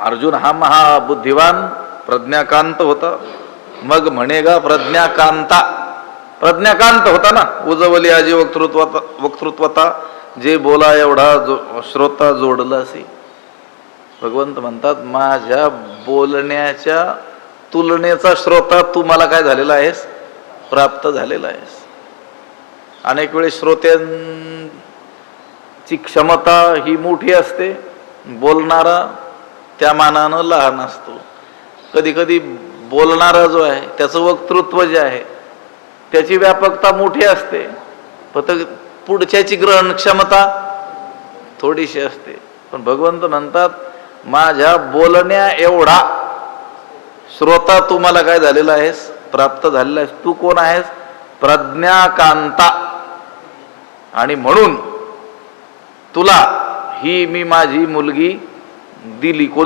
अर्जुन हा महाबुद्धिवान प्रज्ञाकांत होता. मग म्हणेगा प्रज्ञाकांता, प्रज्ञाकांत होता ना. उजवली आजी वक्तृत्वता, जे बोला एवढा श्रोता जोडला असे. भगवंत म्हणतात माझ्या बोलण्याच्या तुलनेचा श्रोता तू मला काय झालेला आहेस, प्राप्त झालेला आहेस. अनेक वेळेस श्रोत्यांची क्षमता ही मोठी असते, बोलणारा त्या मानानं लहान असतो. कधी कधी बोलणारा जो आहे त्याचं वक्तृत्व जे आहे त्याची व्यापकता मोठी असते, फक्त पुढच्याची ग्रहण क्षमता थोडीशी असते. पण भगवंत म्हणतात माझ्या बोलण्या एवढा श्रोता तू मला काय झालेला आहेस, प्राप्त झालेला आहेस. तू कोण आहेस, प्रज्ञाकांता. आणि म्हणून तुला ही मी माझी मुलगी दिली.